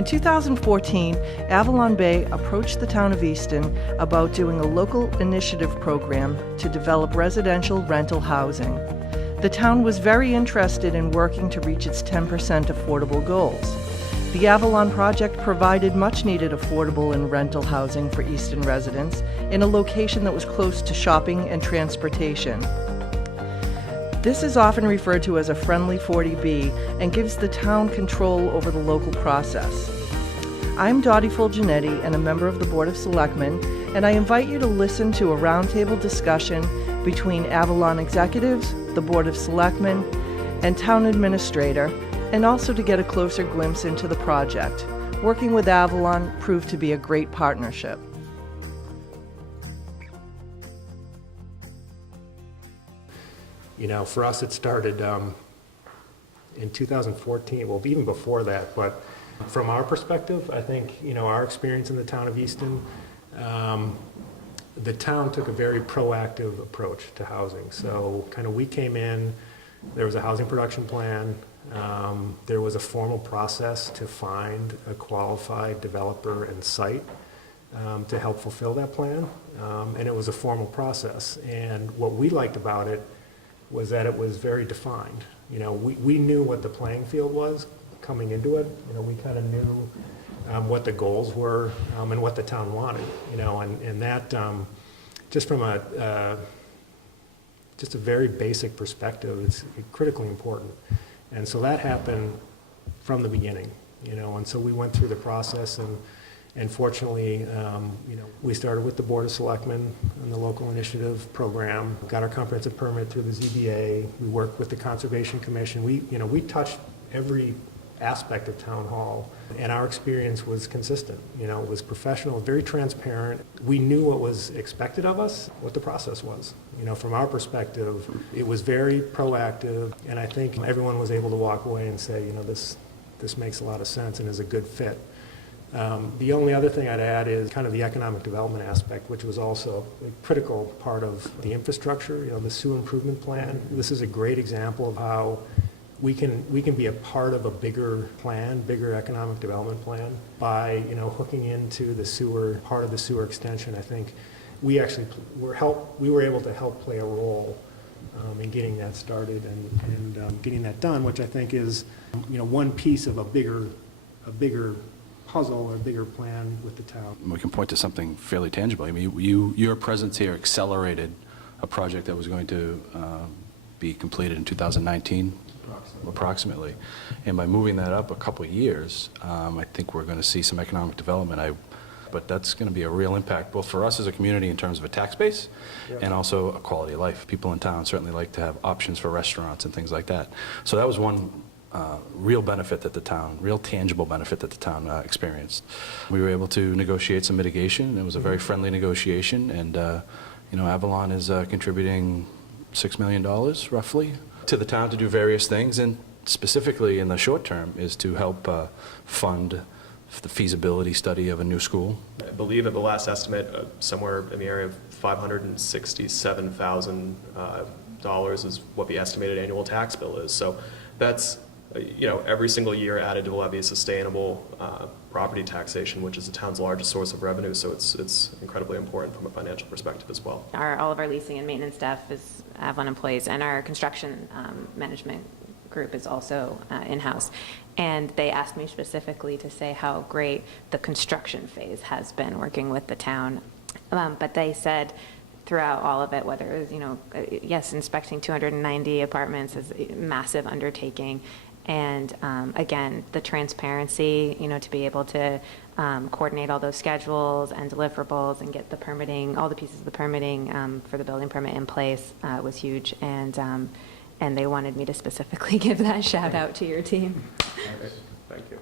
In 2014, Avalon Bay approached the town of Easton about doing a local initiative program to develop residential rental housing. The town was very interested in working to reach its 10% affordable goals. The Avalon project provided much-needed affordable and rental housing for Easton residents in a location that was close to shopping and transportation. This is often referred to as a friendly 40B and gives the town control over the local process. I'm Dottie Fulginetti and a member of the Board of Selectmen, and I invite you to listen to a roundtable discussion between Avalon executives, the Board of Selectmen, and town administrator, and also to get a closer glimpse into the project. Working with Avalon proved to be a great partnership. You know, for us it started in 2014, well, even before that, but from our perspective, I think, you know, our experience in the town of Easton, the town took a very proactive approach to housing. So kind of we came in, there was a housing production plan, there was a formal process to find a qualified developer and site to help fulfill that plan, and it was a formal process. And what we liked about it was that it was very defined. You know, we knew what the playing field was coming into it. You know, we kind of knew what the goals were and what the town wanted. You know, and that just from a very basic perspective, it's critically important. And so that happened from the beginning. You know, and so we went through the process, and fortunately, you know, we started with the Board of Selectmen and the local initiative program, got our comprehensive permit through the ZBA. We worked with the Conservation Commission. We touched every aspect of Town Hall, and our experience was consistent. You know, it was professional, very transparent. We knew what was expected of us, what the process was. You know, from our perspective, it was very proactive, and I think everyone was able to walk away and say, you know, this makes a lot of sense and is a good fit. The only other thing I'd add is kind of the economic development aspect, which was also a critical part of the infrastructure, you know, the sewer improvement plan. This is a great example of how we can be a part of a bigger plan, bigger economic development plan by, you know, hooking into the sewer, part of the sewer extension. I think we actually we were able to help play a role in getting that started and getting that done, which I think is, you know, one piece of a bigger puzzle or bigger plan with the town. We can point to something fairly tangible. I mean, your presence here accelerated a project that was going to be completed in 2019, approximately. And by moving that up a couple of years, I think we're going to see some economic development. But that's going to be a real impact, both for us as a community in terms of a tax base, and also a quality of life. People in town certainly like to have options for restaurants and things like that. So that was one real benefit that the town, real tangible benefit that the town experienced. We were able to negotiate some mitigation. It was a very friendly negotiation, and you know, Avalon is contributing $6 million roughly to the town to do various things, and specifically in the short term is to help fund the feasibility study of a new school. I believe at the last estimate, somewhere in the area of $567,000 is what the estimated annual tax bill is. So that's, you know, every single year added to the levy is sustainable property taxation, which is the town's largest source of revenue. So it's incredibly important from a financial perspective as well. All of our leasing and maintenance staff is Avalon employees, and our construction management group is also in-house. And they asked me specifically to say how great the construction phase has been working with the town. But they said throughout all of it, whether it was, you know, yes, inspecting 290 apartments is a massive undertaking. And again, the transparency, you know, to be able to coordinate all those schedules and deliverables and get the permitting, all the pieces of the permitting for the building permit in place was huge. And they wanted me to specifically give that shout out to your team. Thank you.